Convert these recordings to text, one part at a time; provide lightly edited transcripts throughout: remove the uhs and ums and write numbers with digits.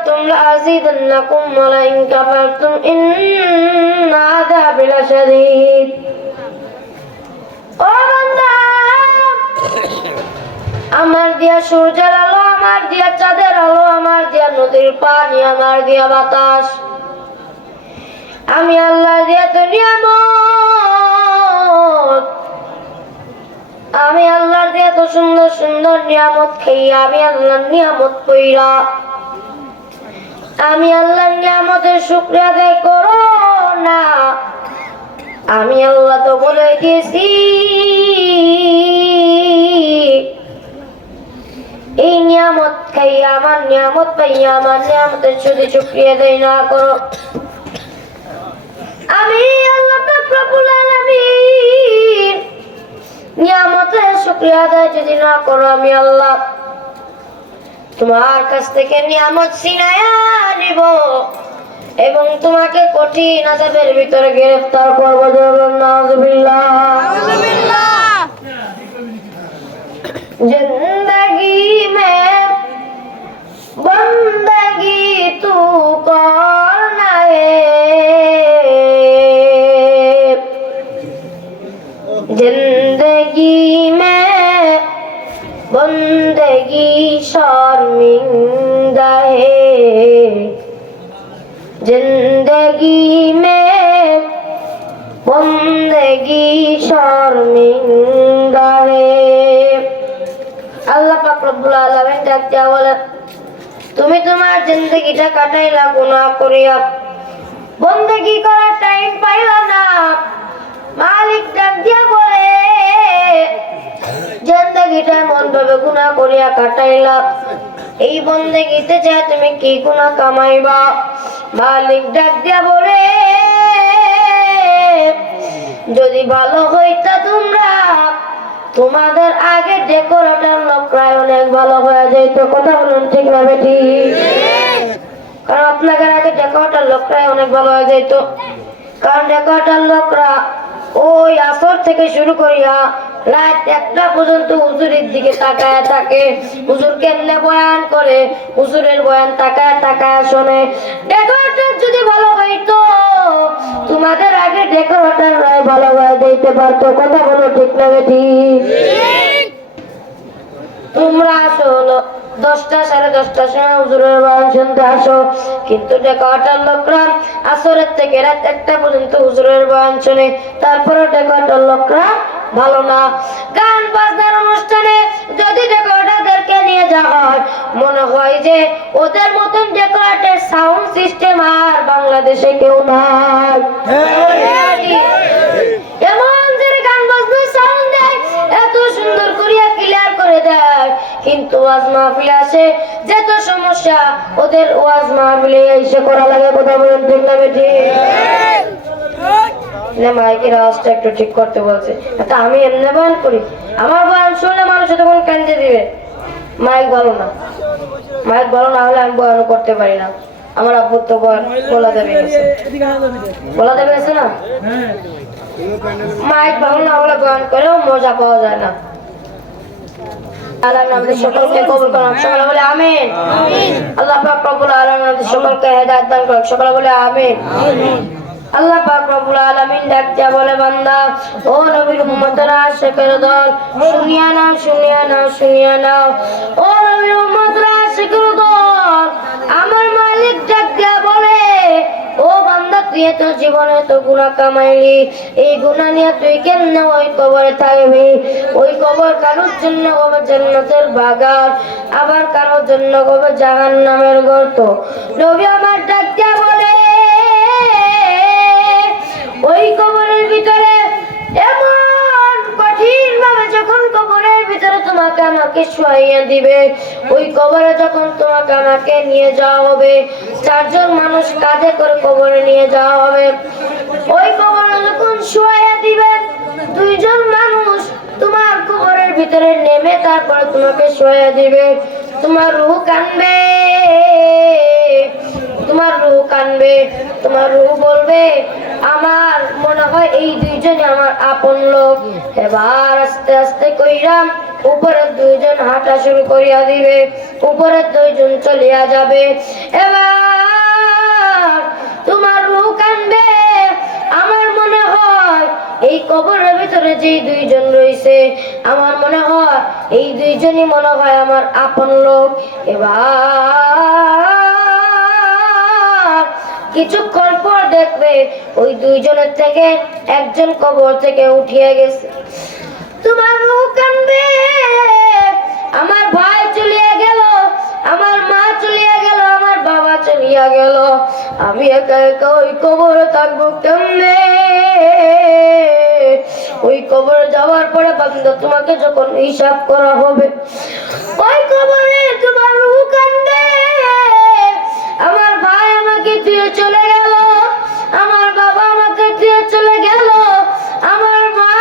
شكرتم لأزيدنكم ولئن كفرتم إن عذابي لشديد ও বান্দা আমার দিয়া সূর্যের আলো, আমার দিয়া চাঁদের আলো, আমার দিয়া নদীর পানি, আমার দিয়া বাতাস, আমি আল্লাহ দিয়া তো নিয়ামত, আমি আল্লাহর দিয়া তো সুন্দর সুন্দর নিয়ামত খাইয়া আমি আল্লাহর নিয়ামত পইরা আমি আল্লাহর নিয়ামতের শুকরিয়া আদায় করো না। আমি আল্লাহ তো বলে দিয়েছি এই নিয়ামত খাইয়া আমার নিয়ামত পাইয়া আমার নিয়ামতের যদি শুকরিয়া আদায় না করো, আমি আল্লাহ পাক রব্বুল আলামিন নিয়ামতের শুকরিয়া আদায় যদি না করো, আমি আল্লাহ তোমার কাছ থেকে নিয়ামত ছিনায়া নিব এবং তোমাকে কঠিন আযাবের ভিতরে গ্রেফতার করব। নাউযুবিল্লাহ। जिंदगी में बंदगी तू करना है, जिंदगी में बंदगी शर्मिंदा है, जिंदगी में बंदगी शर्मिंदा है। আল্লাহ পাক রব্বুল আলামিন ডাক দিয়া বলে, তুমি তোমার জিন্দেগিটা কাটাইলা গুনাহ করিয়া, বন্দেগি করার টাইম পাইলা না। মালিক ডাক দিয়া বলে, জিন্দেগিটা মন ভাবে গুনাহ করিয়া কাটাইলা, এই বন্দেগিতে যা তুমি কি গুনাহ কামাইবা? মালিক ডাক দিয়া বলে, যদি ভালো হইতা তোমরা তোমাদের আগে ডেকোরেটর লোকরা অনেক ভালো হয়ে যেত। কথা বলুন ঠিক না বেটি? কারণ আপনাদের আগে ডেকোরেটর লোকরা অনেক ভালো হয়ে যেত, কারণ ডেকোরেটর লোকরা ওই আসর থেকে শুরু করিয়া রাত 1টা পর্যন্ত হুজুরের দিকে তাকায় থাকে, হুজুর কেমনে বয়ান করে, হুজুরের বয়ান তাকায় তাকায় শোনে। ডেকোরেটর যদি ভালো হইতো তোমাদের আগে ডেকোরেটর ভালো হয়ে যেতে পারতো। কথা বলো ঠিক না বেটি? তোমরা আসো হলো 10টা 10:30টার সময় হুজুরের বয়ান শুনতে আসো, কিন্তু ডেকোরেটর লোকরা আসরের থেকে রাত 1টা পর্যন্ত হুজুরের বয়ান শুনে, তারপরে ডেকোরেটর লোকরা ভালো না। গান বাজনার অনুষ্ঠানে যদি ডেকোরেটরদেরকে নিয়ে যাওয়া হয়, মনে হয় যে ওদের মতন ডেকোরেটর সাউন্ড সিস্টেম আর বাংলাদেশে কেউ নাই। এমন যে গান বাজনার সাউন্ড দেয়, এত সুন্দর করিয়া ক্লিয়ার করে দেয়, কিন্তু ওয়াজ মাহফিলে আসে যত সমস্যা ওদের ওয়াজ মাহফিলে এসে করা লাগে। কথা বলেন ঠিক না বেটি? না মাইকের আওয়াজটা একটু ঠিক করতে বলছে, তা আমি এমনি বয়ান করি, আমার বয়ান শুনলে মানুষ তখন কান্দে দিবে। মাইক ভালো না, মাইক ভালো না হলে আমি বয়ান করতে পারি না। আমার আব্বুর তো বয়ান বলা দেবে আছে না, মাইক ভালো না হলে বয়ান করেও মজা পাওয়া যায় না। আল্লাহর নামে সকলকে কবুল করুন, সকলে বলে আমিন। আল্লাহ পাক রব্বুল আলামিন সকলকে হেদায়েত দান করুন, সকলে বলে আমিন। আল্লাহ পাক রব্বুল আলামিন ডাক দিয়া বলে, বান্দা ও নবীর উম্মতরা আশিকের দল, শুনিয়া নাও শুনিয়া নাও শুনিয়া নাও। ও নবীর উম্মতরা আশিকের দল, আমার মালিক ডাক দিয়া বলে, ও বান্দা তুই তো জীবনে তো গুনাহ কামাইলি, এই গুনাহ নিয়ে তুই কেমনে ওই কবরে থাকবি? ওই কবর কারোর জন্য হবে জান্নাতের বাগান, আবার কারোর জন্য হবে জাহান্নামের গর্ত। নবী আমার ডাক দিয়া বলে, ওই কবরের ভিতরে এমন কঠিন ভাবে যখন কবরের ভিতরে তোমাকে আমাকে শুয়াইয়া দিবে, ওই কবরে যখন তোমাকে আমাকে নিয়ে যাওয়া হবে, 4 জন মানুষ কাঁধে করে কবরে নিয়ে যাওয়া হবে। ওই কবরে যখন শুয়াইয়া দিবে, 2 জন মানুষ তোমার কবরের ভিতরে নেমে তারপরে তোমাকে শুয়াইয়া দিবে। তোমার রূহ কাঁদবে, তোমার রূহ কানবে, তোমার রূহ বলবে আমার মনে হয় এই দুইজনই আমার আপন লোক। এবার আস্তে আস্তে কইরাম উপরের দুইজন হাঁটা শুরু করিয়া দিবে, উপরের দুইজন চলিয়া যাবে। এবার তোমার রূহ কানবে, আমার মনে হয় এই কবরের ভিতরে যে দুইজন রয়েছে আমার মনে হয় এই দুইজনই মনে হয় আমার আপন লোক। এবার কিছুক্ষণ পর দেখবে ওই দুইজনের থেকে একজন কবর থেকে উঠিয়ে গেছে। তোমার রূহ কানবে, আমার ভাই চলিয়া গেল, আমার মা চলিয়া গেল, আমার বাবা চলিয়া গেল, আমি একা একা ওই কবরে থাকবো কেমনে? ওই কবরে যাওয়ার পরে বান্দা তোমাকে যখন হিসাব করা হবে ওই কবরে তোমার রূহ কানবে, আমার ভাই আমাকে দিয়ে চলে গেল, আমার বাবা আমাকে দিয়ে চলে গেল, আমার মা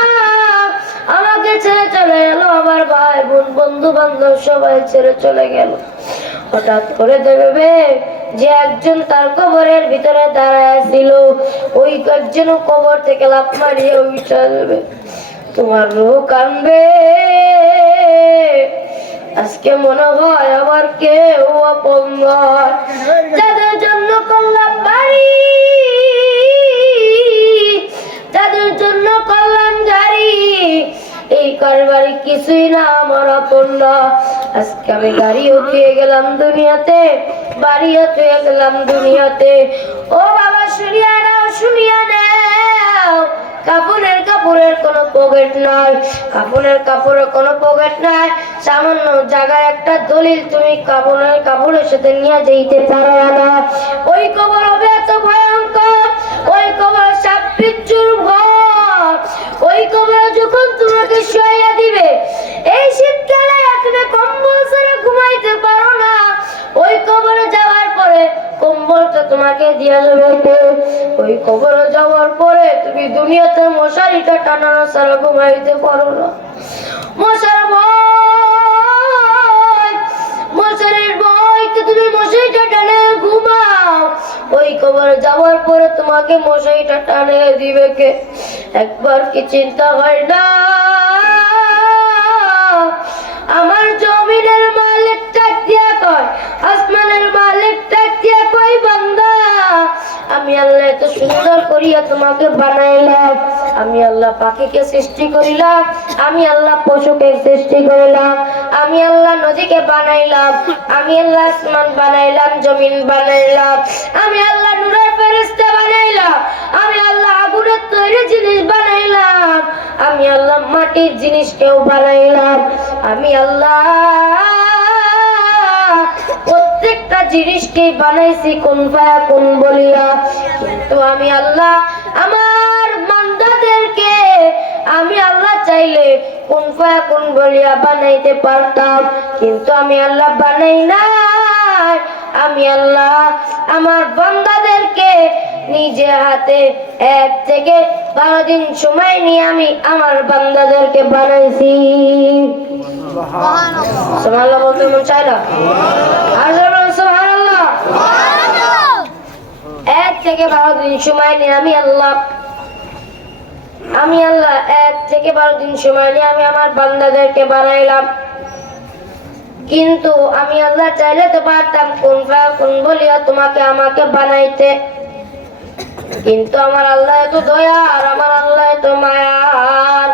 আমাকে ছেড়ে চলে গেল, আমার ভাই বোন বন্ধু বান্ধব সবাই ছেড়ে চলে গেল। হঠাৎ করে দেখবে যে একজন তার কবরের ভিতরে দাঁড়ায় ছিল, ওই একজন কবর থেকে লাফ মারিয়ে উঠে যাবে। তোমার রূহ কানবে, আজকে মনে হয় আবার কেউ আপন নয়। যাদের জন্য করলাম বাড়ি, যাদের জন্য করলাম গাড়ি, এই কারবারি কিছুই না আমার আপন না। আজকে আমি গাড়িও পেয়ে গেলাম দুনিয়াতে, বাড়িও পেয়ে গেলাম দুনিয়াতে। ও বাবা শুনিয়া নাও, শুনিয়া নাও, কাপড়ের কোনো পকেট নাই, কাপড়ের কোনো পকেট নাই। সামান্য জায়গায় একটা দলিল তুমি কাপড়ের সাথে নিয়ে যেতে পারো না। ওই কবর হবে এত ভয়ঙ্কর, ওই কবর সাপ বিচ্ছুর ঘর। ওই কবর যখন তোমাকে শুয়াইয়া দিবে, এই শীতকালে তুমি কম্বল ছাড়া ঘুমাইতে পারো না, ওই কবরে যাওয়ার পরে কম্বলটা তোমাকে দিয়া যাবে। ওই কবরে যাওয়ার পরে তুমি দুনিয়াতে মশারিটা টানানো ছাড়া ঘুমাইতে পারো না। মশার ভয়, মশারির ভয়তে তুমি মশারিটা টানে ঘুমাও। ওই কবরে যাওয়ার পরে তোমাকে মশারিটা টানে দিবে কে? একবার কি চিন্তা হয় না? আমার জমিনের মালিক ডাক দিয়া কয়, আসমানের মালিক ডাক দিয়া কয়, বান্দা আমি আল্লাহ এত সুন্দর করিয়া তোমাকে বানাইলাম, আমি আল্লাহ পাখিকে সৃষ্টি করিলাম, আমি আল্লাহ পশুকে সৃষ্টি করিলাম, আমি আল্লাহ নদীকে বানাইলাম, আমি আল্লাহ আসমান বানাইলাম, জমিন বানাইলাম, আমি আল্লাহ নূরের ফেরেশতা বানাইলাম, আমি আল্লাহ আগুনের তৈরি জিনিস বানাইলাম, আমি আল্লাহ মাটির জিনিসকেও বানাইলাম, আমি আল্লাহ প্রত্যেকটা জিনিসকে বানাইছি কোন ফায়াকুন বলিয়া। কিন্তু আমি আল্লাহ আমার বান্দাদেরকে আমি আল্লাহ চাইলে কোন ফায়াকুন বলিয়া বানাইতে পারতাম, কিন্তু আমি আল্লাহ বানাই নাই। আমি আল্লাহ আমার বান্দাদেরকে নিজে হাতে 1 থেকে 12 দিন সময় নিয়ে আমি আমার বান্দাদেরকে বানাইছি। সুবহানাল্লাহ বলতে মন চায় না? আর বলুন সুবহানাল্লাহ। 1 থেকে 12 দিন সময় নিয়ে আমি আল্লাহ 1 থেকে 12 দিন সময় নিয়ে আমি আমার বান্দাদেরকে বানাইলাম। কিন্তু আমি আল্লাহ চাইলে তো পারতাম কোন বলিয়া তোমাকে আমাকে বানাইতে, কিন্তু আমার আল্লাহ এত দয়ার, আমার আল্লাহ এত মায়ার,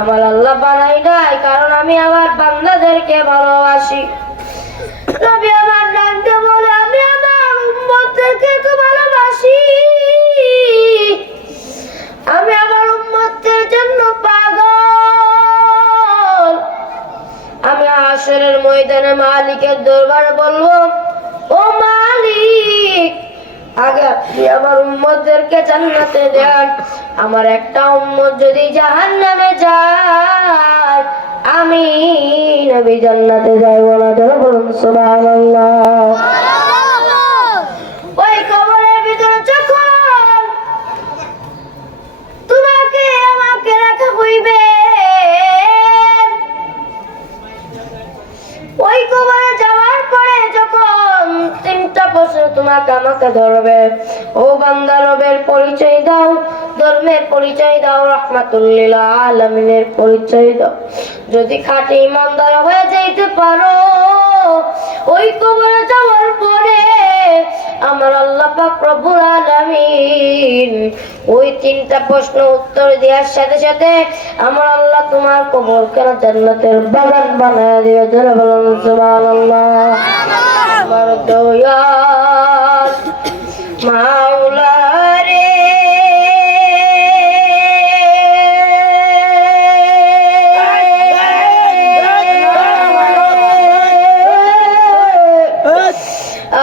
আমার আল্লাহ বানাই নাই, কারণ আমি আমার বান্দাদেরকে ভালোবাসি। নবী আমার ডাকতে বলে আমি আমার উম্মতদেরকে তো ভালোবাসি, আমি আমার উম্মতদের জন্য পাগল। আমি হাশরের ময়দানে মালিকের দরবারে বলবো, ও মালিক আগে আপনি আমার উম্মতদেরকে জান্নাতে দেন, আমার একটা উম্মত যদি জাহান্নামে যায় আমি নবী জান্নাতে যাইব না। বলুন সুবহানাল্লাহ। ওই কবরের ভিতরে যখন তোমাকে আমাকে রাখা হইবে, ওই কবরে যাওয়ার পরে যখন 3টা প্রশ্ন তোমাকে আমাকে ধরবে। ও বান্দা রবের পরিচয় দাও, ধর্মের পরিচয় দাও, রাহমাতুল লিল আলামিনের পরিচয় দাও। যদি খাঁটি ইমানদার হয়ে যাইতে পারো, ওই কবরে যাওয়ার পরে আমার আল্লাহ পাক রব্বুল আলামিন ওই তিনটা প্রশ্ন উত্তর দেওয়ার সাথে সাথে আমার আল্লাহ তোমার কবরকে জান্নাতের বাগান বানায় দিবে। যারা বলেন সুবহানাল্লাহ। আমার দয়াল মাওলা রে,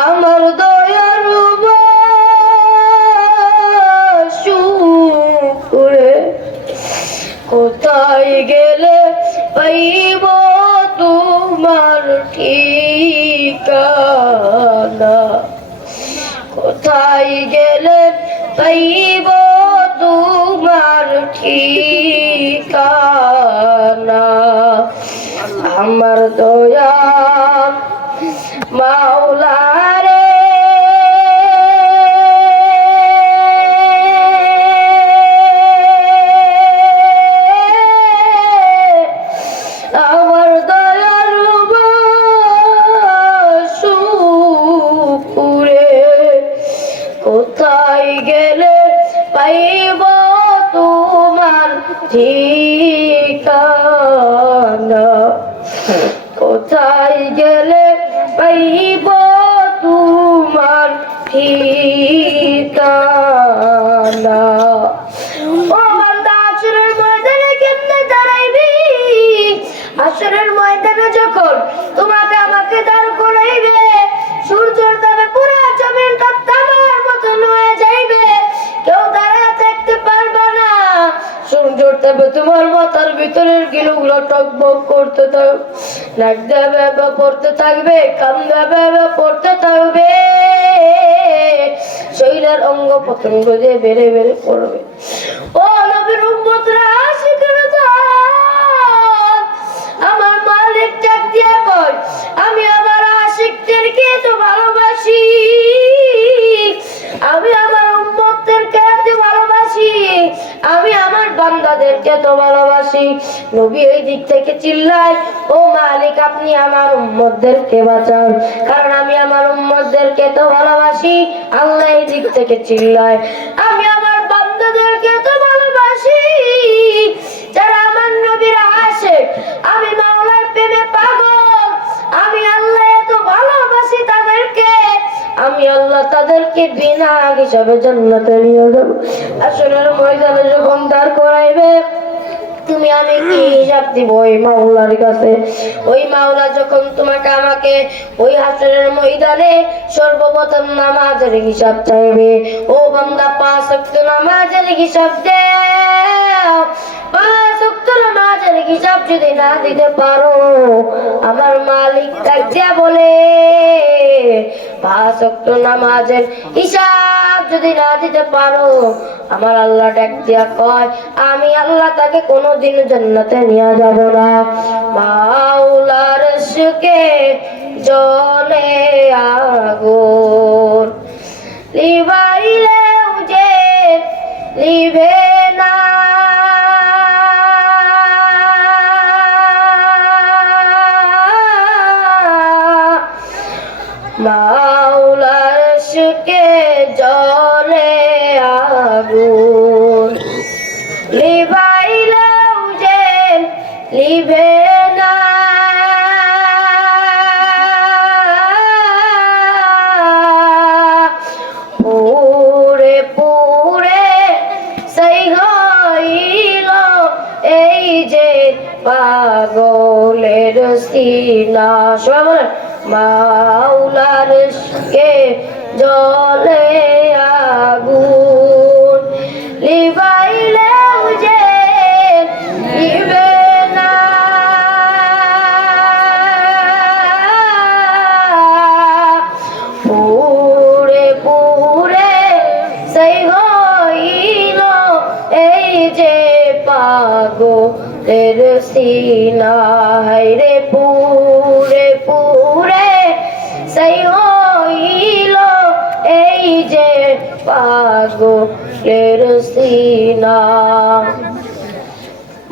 আমার দয়ার শুকুরে কোথায় গেলে পাইব তোমার ঠিকানা, কোথায় গেলে পাইব তোমার ঠিকানা। আমার দয়াল মাওলা রে, আমার দয়ার শুকুরে কোথায় গেলে পাইব তোমার ঠিকানা, কোথায় গেলে পাইব তোমার ঠিকানা। ও বান্দা আসরের ময়দানে কেমনে দাঁড়াইবি? আসরের ময়দানে যখন তোমাকে আমাকে দাঁড় করাইবে, সূর্যের তাপে পুরো জমিনটা তামার মতন হয়ে যাইবে, কেউ দাঁড়ায় থাকতে পারবে না। সূর্যের তাপে তোমার মাথার ভিতরের গিলুগুলো টকবক করতে থাকবে, নাক দিয়ে ভেবে পড়তে থাকবে, কান দিয়ে ভেবে পড়তে থাকবে, শরীরের অঙ্গ প্রত্যঙ্গ দিয়ে বেড়ে বেড়ে পড়বে। ও নবীর উম্মতরা, আশিকেরা জান, আমার মালিক ডাক দিয়া কয়, আমি আমার আশিকদেরকে তো ভালোবাসি, আমি আমার উম্মতদেরকে এত ভালোবাসি, আমি আমার বান্দাদেরকে তো ভালোবাসি। নবী এই দিক থেকে চিল্লায়, ও মালিক আপনি আমার উম্মতদেরকে বাঁচান, কারণ আমি আমার উম্মতদেরকে তো ভালোবাসি। আল্লাহ এই দিক থেকে চিল্লায়, আমি আমার বান্দাদেরকে তো ভালোবাসি, যারা আমার নবীর আশিক, আমি মাওলার প্রেমে পাগল, আমি আল্লাহ এত ভালোবাসি তাদেরকে, আমি আল্লাহ তাদেরকে বিনা হিসাবে জান্নাতে নিয়ে যাব। আসরের ময়দানে যখন দাঁড় করাইবে, তুমি আমি কি হিসাব দিব ওই মাওলার কাছে? ওই মাওলা যখন তোমাকে আমাকে ওই হাসরের ময়দানে সর্বপ্রথম নামাজের হিসাব চাইবে, ও বান্দা 5 ওয়াক্ত নামাজের হিসাব দাও। 5 ওয়াক্ত নামাজের হিসাব যদি না দিতে পারো, আমার মালিক ডাক দিয়া বলে, 5 ওয়াক্ত নামাজের হিসাব যদি না দিতে পারো, আমার আল্লাহ ডাক দিয়া কয়, আমি আল্লাহ তাকে কোনোদিন জান্নাতে নিয়ে যাব না। মাওলার সুকে জ্বলে আগুন, লিবাইলেও যে লিবে না, মাওলার সুকে জ্বলে আগুন, লিবাইলেও যে লিবে না, পুরে পুরে সেই হইল এই যে পাগলের সিনা। সবাই বলেন, মাওলার কে জ্বলে আগুন, লিবাইলেও যে লিবে না, পুরে পুরে সেই হইল এই যে পাগলের সিনা। হায়রে পুরে পুরে সেই হইল পাগলের সিনা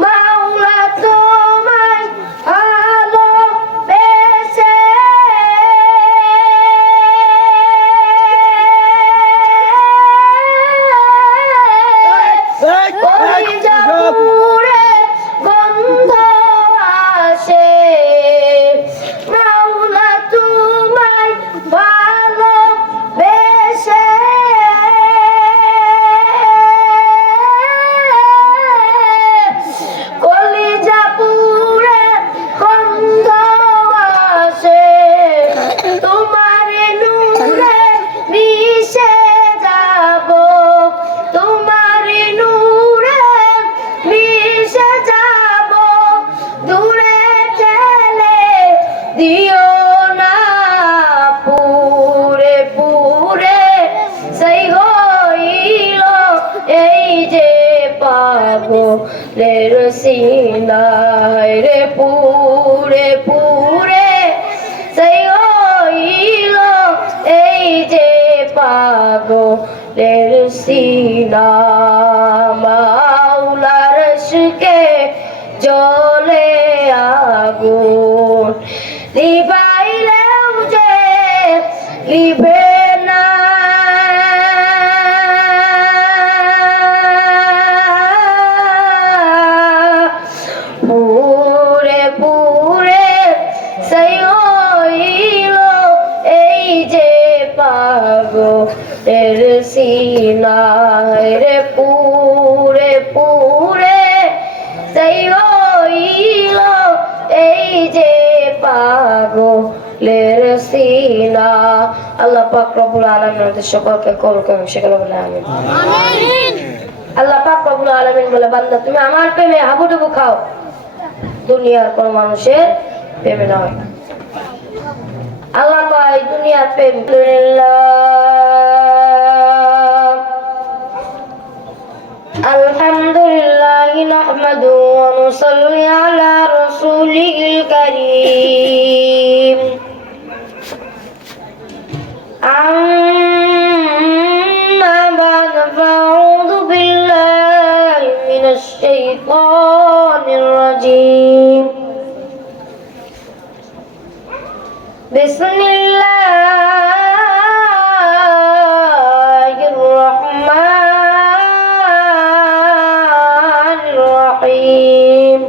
মাওলা তোমায় ভালোবেসে কলিজা পুড়ে গন্ধ আসে মাওলা তোমায় ভালোবেসে কলিজা পুড়ে গন্ধ আসে তোমার নূরে মিশে যাব তোমার নূরে মিশে যাব দূরে ঠেলে দিও না পুরে পুরে সেই হইল এই যে পাগলের সিনায় রে পুরে পুরে সেই হইল এই যে পাগলের সিনা মাওলার ইশকে জ্বলে আগুন নিভাইলেও যে নিভে না পুরে পুরে সেই হইল এই যে পাগলের সিনায় রে পুরে পুরে সেই হইল এই যে পাগলের সিনা আল্লাহ পাক রব্বুল আলামিন আমাদের সকলকে কবুল করুন সেগুলো বলে আমিন আমিন আল্লাহ পাক রব্বুল আলামিন বলে বান্দা তুমি আমার প্রেমে হাবুডুবু খাও দুনিয়ার কোন মানুষের প্রেমে নয় আল্লাহ কয় দুনিয়ার প্রেম আলহামদুলিল্লাহ নাহমাদু ওয়া নুসাল্লি আলা রাসূলিল কারীম আম্মা বা'দ ফাআউযু বিল্লাহি মিনাশ শাইতানির রাজীম বিসমিল্লাহির রহমানির রহিম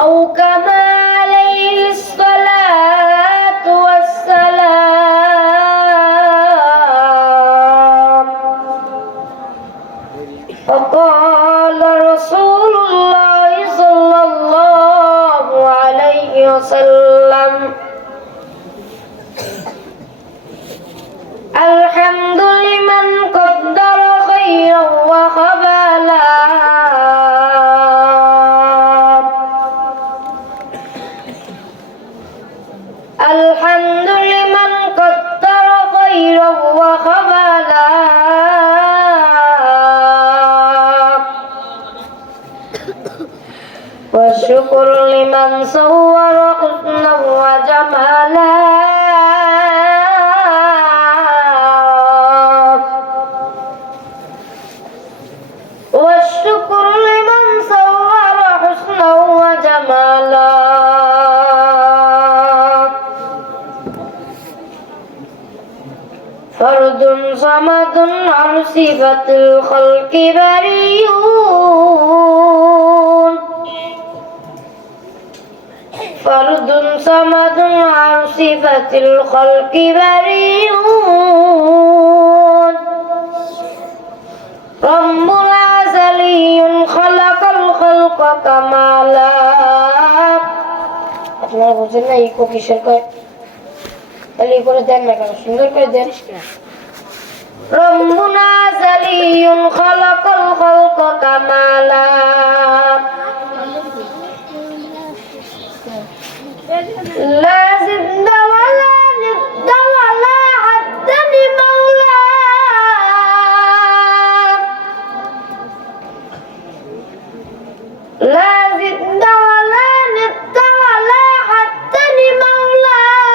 আও কামা আলাইহিস সালাতু ওয়াস সালাম وقال رسول الله صلى الله عليه وسلم الحمد لمن قدر خيرا وخبالا الحمد لمن قدر خيرا وخبالا والشكر لمن صور حسنا وجمالا والشكر لمن صور حسنا وجمالا فرد صمد عن صفة الخلق بريء فرد صمد عن صفة الخلق بريء رب أزلي خلق الخلق كمالا আপনারা বুঝেন না ইকো কিসের কয় তাহলে ই করে দেন না কেন সুন্দর করে দেন رب أزلي خلق الخلق كمالا لا زد ولا ند ولا عد لمولاه لا زد ولا ند ولا عد لمولاه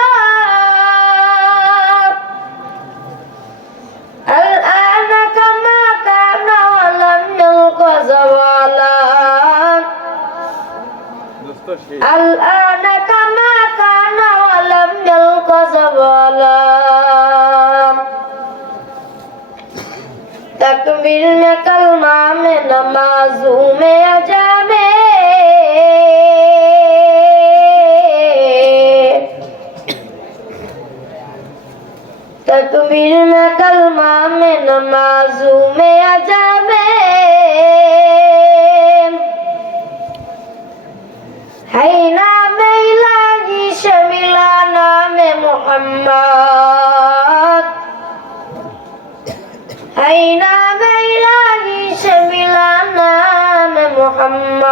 الآن كما كان ولم يلق زوالا تکبیر میں کلمہ میں نمازوں میں اجا میں تکبیر میں کلمہ میں نمازوں میں اجا میں ہے نام الہی شمیلا نام محمد ہے نام الہی شمیلا نام محمد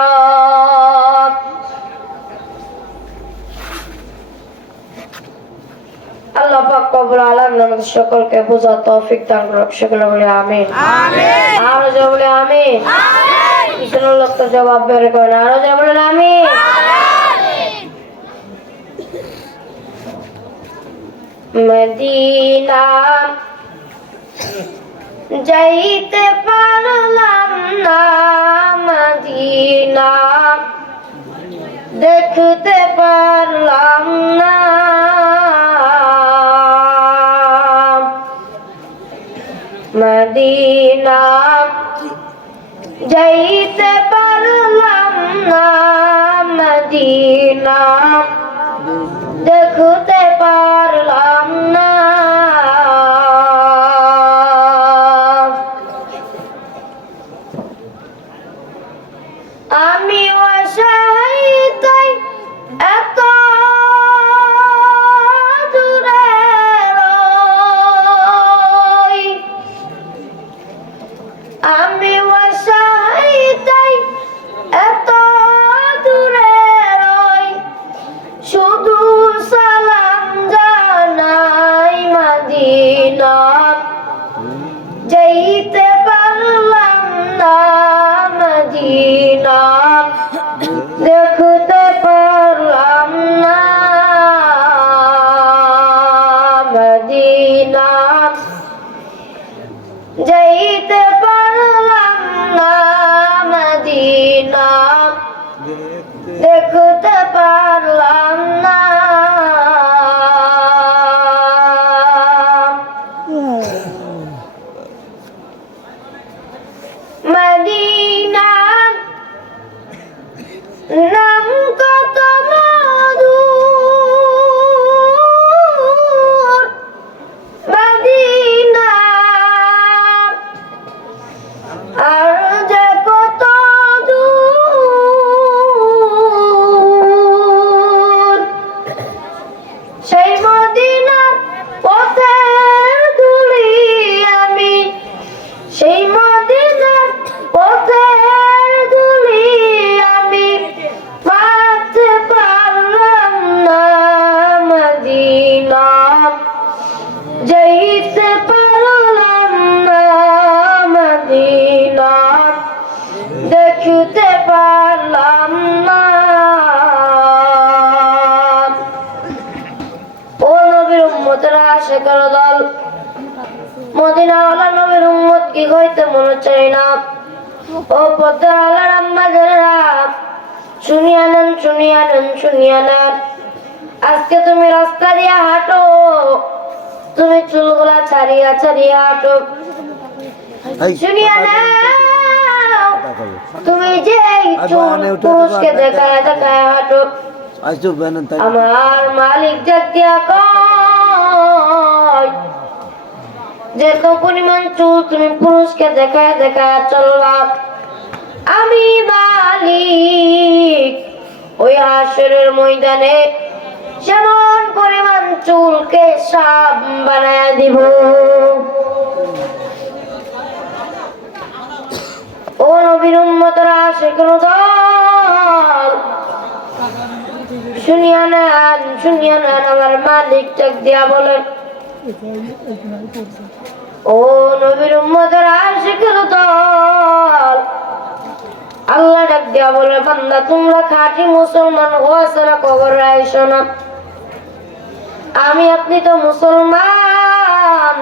আল্লাহ পাক কবুল আলামিন আমাদের সকলকে বোঝার তৌফিক দান করুন সকলে বলি আমিন আমিন আরো জোরে বলি আমিন আমিন পিছনের লোক তো জবাব বের করে না আরো জোরে বলেন আমিন আমিন মদিনা যাইতে পারলাম না মদিনা দেখতে পারলাম না মদিনা যাইতে পারলাম না মদিনা দেখতে পারলাম না আমি অসহায় তাই এত দূরে রই আমি অসহায় তাই এত দূরে রই শুধু সালাম জানাই মদিনা যাইতে পারলাম না মদিনা দেখতে পারলাম না মদিনা যাইতে পারলাম না মদিনা দেখতে পারলাম না মদিনা নাম কত মধুর মদিনা আর যে কত দূর সেই মদিনার পথের ধুলি আমি সেই মদিনার পথের ধুলি আমি পাতে পারলাম না মদিনা যাইতে পারলাম না মদিনা দেখতে পারলাম না ও নবীর উম্মতেরা আশিকের দল মদিনাওয়ালা নবীর উম্মত কি হইতে মনে চাই না ও পথের আল্লাহর আম্মা জানেরা শুনিয়া নেন শুনিয়া নেন শুনিয়া নেন আজকে তুমি রাস্তা দিয়ে হাঁটো তুমি চুলগুলা ছাড়িয়া ছাড়িয়া হাঁটো শুনিয়া নাও তুমি যে চুল পুরুষকে দেখায় দেখায় হাঁটো আমার মালিক জাতিয়া কয় যেত পরিমাণ চুল তুমি পুরুষকে দেখায় দেখায় চলবা আমি মালিক ওই হাসরের ময়দানে যেমন পরিমাণ চুলকে সাপ বানায় দিব ও নবীর উম্মতরা আশিকের দল শুনিয়া নেন আমার মালিক ডাক দিয়া বলেন ও নবীর উম্মতরা আশিকের দল আল্লাহ ডাক দিয়া বলে বান্দা তোমরা খাঁটি মুসলমান হওয়া না কবরে আইসো না আমি আপনি তো মুসলমান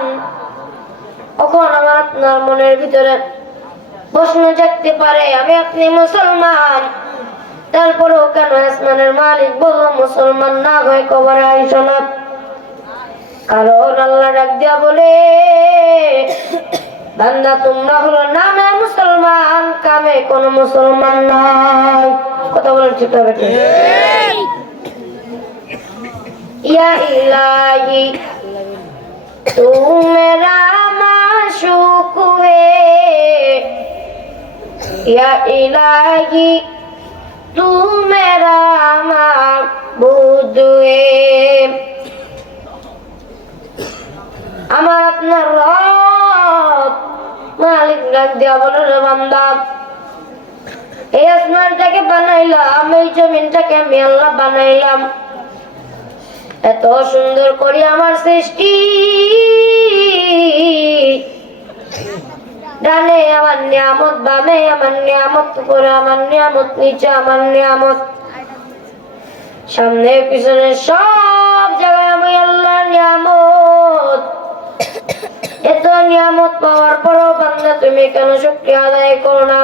এখন আমার আপনার মনের ভিতরে প্রশ্ন জাগতে পারে আমি আপনি মুসলমান তারপরেও কেন আসমানের মালিক বলল মুসলমান না হয়ে কবরে আইসো না? কারণ আল্লাহ ডাক দিয়া বলে, বান্দা তোমরা হলো নামে মুসলমান, কামে কোন মুসলমান নয়। কথা বলেন ঠিক না বেটা? ইয়া ইলাহি তু মেরা মাশুক হে, ইয়া ইলাহি তু মেরা মাবুদ হে। আমার আপনার রব মালিক ডাক দিয়া বলে, রে বান্দা, এই আসমানটাকে বানাইলাম, এই জমিনটাকে আমি আল্লাহ বানাইলাম, এত সুন্দর করে আমার সৃষ্টি, ডানে আমার নিয়ামত, বামে আমার নিয়ামত, উপরে আমার নিয়ামত, নিচে আমার নিয়ামত, সামনে পিছনে সব জায়গায় আমি আল্লাহর নিয়ামত। এত নিয়ামত পাওয়ার পরও বান্দা তুমি কেন শুকরিয়া আদায় করো না?